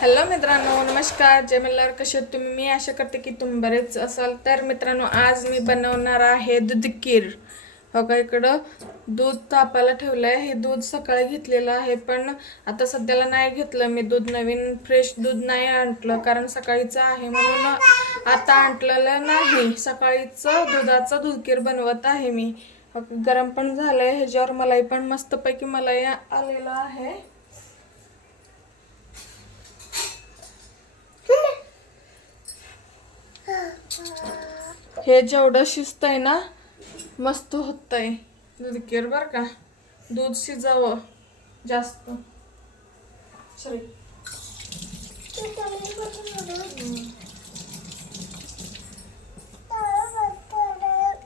Hello मित्रांनो नमस्कार. जय मल्हार कसे तुम्ही? मी आशा करते की तुम्ही बरेच असाल. तर मित्रांनो आज मी बनवणार आहे दूध खीर. हो का इकडं? दूध तापायला ठेवलं आहे हे दूध सकाळी घेतलेलं आहे पण आता सध्याला नाही घेतलं मी दूध. नवीन फ्रेश दूध नाही आणलं कारण सकाळीचं आहे म्हणून आता आणलेलं नाही. सकाळीचं दुधाचं दूधखीर बनवत आहे मी. गरम पण झालं आहे ह्याच्यावर मलाई पण मस्तपैकी मलाई आलेलं आहे. हे जेवढं शिजतंय ना मस्त होतंय. दूध केर बर का? दूध शिजावं जास्त. सॉरी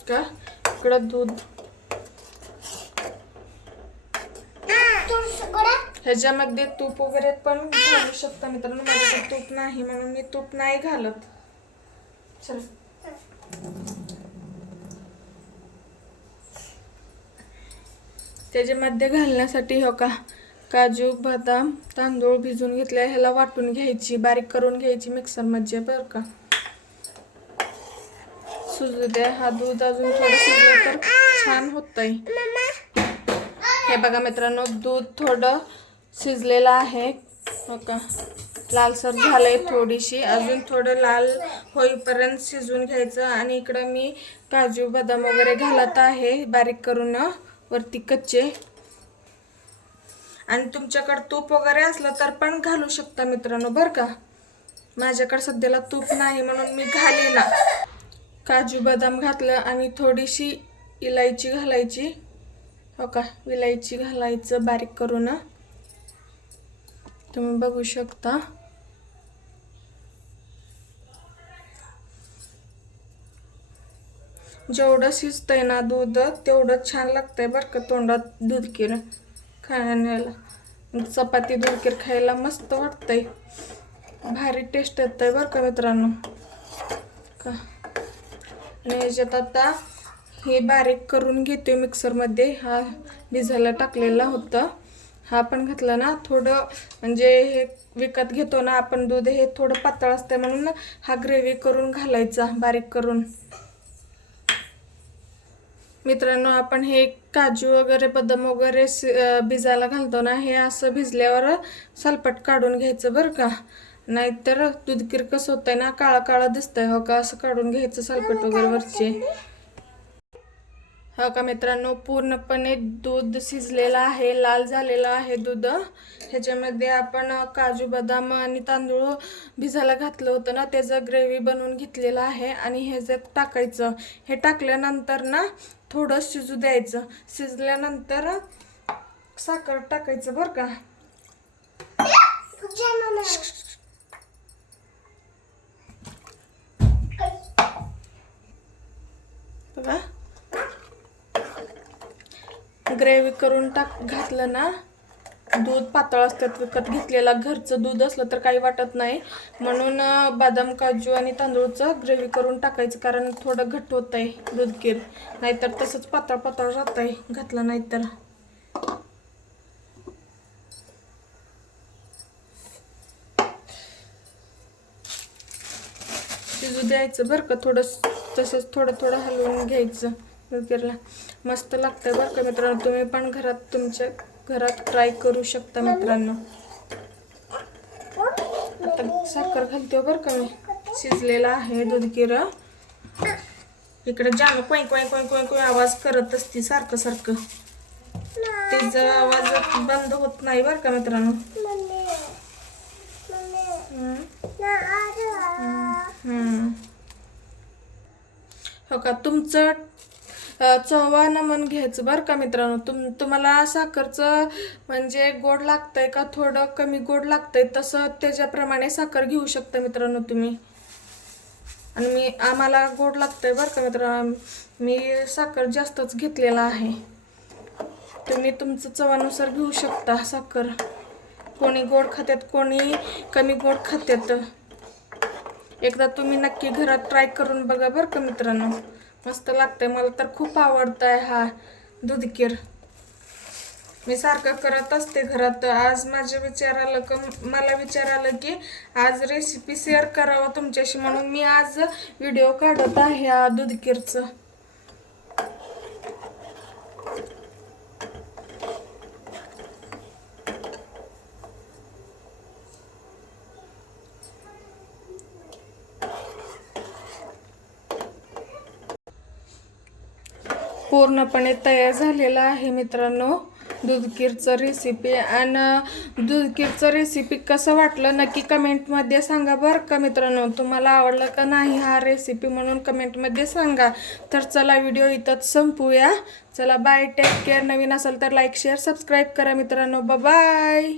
का? इकडं दूध. ह्याच्यामध्ये तूप वगैरे पण घालू शकता मित्रांनो. माझ्याकडे तूप नाही म्हणून मी तूप नाही घालत. चल त्याच्यामध्ये घालण्यासाठी हो का? काजू बदाम तांदूळ भिजून घेतले ह्याला वाटून घ्यायची बारीक करून घ्यायची मिक्सरमध्ये बरं का? सुजू द्या हा दूध अजून थोडं शिजलं तर छान होतंय. हे बघा मित्रांनो दूध थोडं शिजलेलं आहे. हो का? लालसर झालंय थोडीशी. अजून थोडं लाल होईपर्यंत शिजवून घ्यायचं आणि इकडं मी काजू बदाम वगैरे घालत आहे बारीक करून वरती कच्चे. आणि तुमच्याकडं तूप वगैरे असलं तर पण घालू शकता मित्रांनो बरं का? माझ्याकडे सध्याला तूप नाही म्हणून मी घाली ना काजू बदाम घातलं आणि थोडीशी इलायची घालायची. हो का? इलायची घालायचं बारीक करून तुम्ही बघू शकता. जेवढं शिजतंय ना दूध तेवढं छान लागतंय बरं का तोंडात दूधकीर खाण्याला. चपाती दूधकीर खायला मस्त वाटतंय. भारी टेस्ट येतंय बरं का मित्रांनो. का? आणि ह्याच्यात आता हे बारीक करून घेते मिक्सरमध्ये हा भिजायला टाकलेला होता. हा पण घातला ना थोडं म्हणजे हे विकत घेतो ना आपण दूध हे थोडं पातळ असते म्हणून हा ग्रेव्ही करून घालायचा बारीक करून. मित्रांनो आपण हे काजू वगैरे बदाम वगैरे भिजायला घालतो ना हे असं भिजल्यावर सलपट काढून घ्यायचं बरं का. नाहीतर दूध किरकस होतंय ना काळा काळा दिसतंय हो का? असं काढून घ्यायचं सलपट वगैरे वरचे. हो का मित्रांनो? पूर्णपणे दूध शिजलेलं आहे लाल झालेलं आहे दूध. ह्याच्यामध्ये आपण काजू बदाम आणि तांदूळ भिजायला घातलं होतं ना त्याचं ग्रेव्ही बनवून घेतलेलं आहे आणि ह्याच्यात टाकायचं हे टाकल्यानंतर ना थोडं शिजू द्यायचं. शिजल्यानंतर साखर टाकायचं बरं का. बघा. ग्रेव्ही करून टाक घातलं ना दूध पातळ असतात विकत घेतलेला घरचं दूध असलं तर काही वाटत नाही. म्हणून बदाम काजू आणि तांदूळचं ग्रेव्ही करून टाकायचं कारण थोडं घट्ट होत आहे दूध गिर नाहीतर तसंच पातळ पातळ राहत आहे घातलं नाही तर. शिजू द्यायचं बरं का थोडं तसंच थोडं थोडं हलवून घ्यायचं. वगैरे मस्त लागतं बरं का मित्रांनो. तुम्ही पण घरात तुमच्या घरात ट्राय करू शकता मित्रांनो. आता साखर घालते हो बरं का मी. शिजलेला आहे दूध गिरं. इकडे जानू कोय कोय कोय कोय कोय आवाज करत असते सारखं सारखं. त्याचा आवाज बंद होत नाही बरं का मित्रांनो. हो का तुमचं चव्हाण चव्हा घ्यायचं बरं का मित्रांनो. तुम तुम्हाला साखरचं म्हणजे गोड लागतंय का? थोडं कमी गोड लागतंय. तसं त्याच्याप्रमाणे साखर घेऊ शकता मित्रांनो तुम्ही. आणि मी आम्हाला गोड लागतंय बरं का मित्रांनो मी साखर जास्तच घेतलेला आहे. तुम्ही तुमचं चवानुसार घेऊ शकता साखर. कोणी गोड खात्यात कोणी कमी गोड खात्यात. एकदा तुम्ही नक्की घरात ट्राय करून बघा बरं का मित्रांनो. मस्त लागतंय मला तर खूप आवडतंय हा दूध मी सारखं करत असते घरात. आज माझ्या विचार आलं क मला विचार आलं की आज रेसिपी शेअर करावं तुमच्याशी म्हणून मी आज व्हिडिओ काढत आहे हा दूध पूर्णपणे तयार झालेला आहे मित्रांनो. दूधकीरचं रेसिपी आणि दूधकीरचं रेसिपी कसं वाटलं नक्की कमेंटमध्ये सांगा बरं का मित्रांनो. तुम्हाला आवडलं का नाही हा रेसिपी म्हणून कमेंटमध्ये सांगा. तर चला व्हिडिओ इथंच संपूया. चला बाय टेक केअर नवीन असेल तर लाईक शेअर सबस्क्राईब करा मित्रांनो. बाय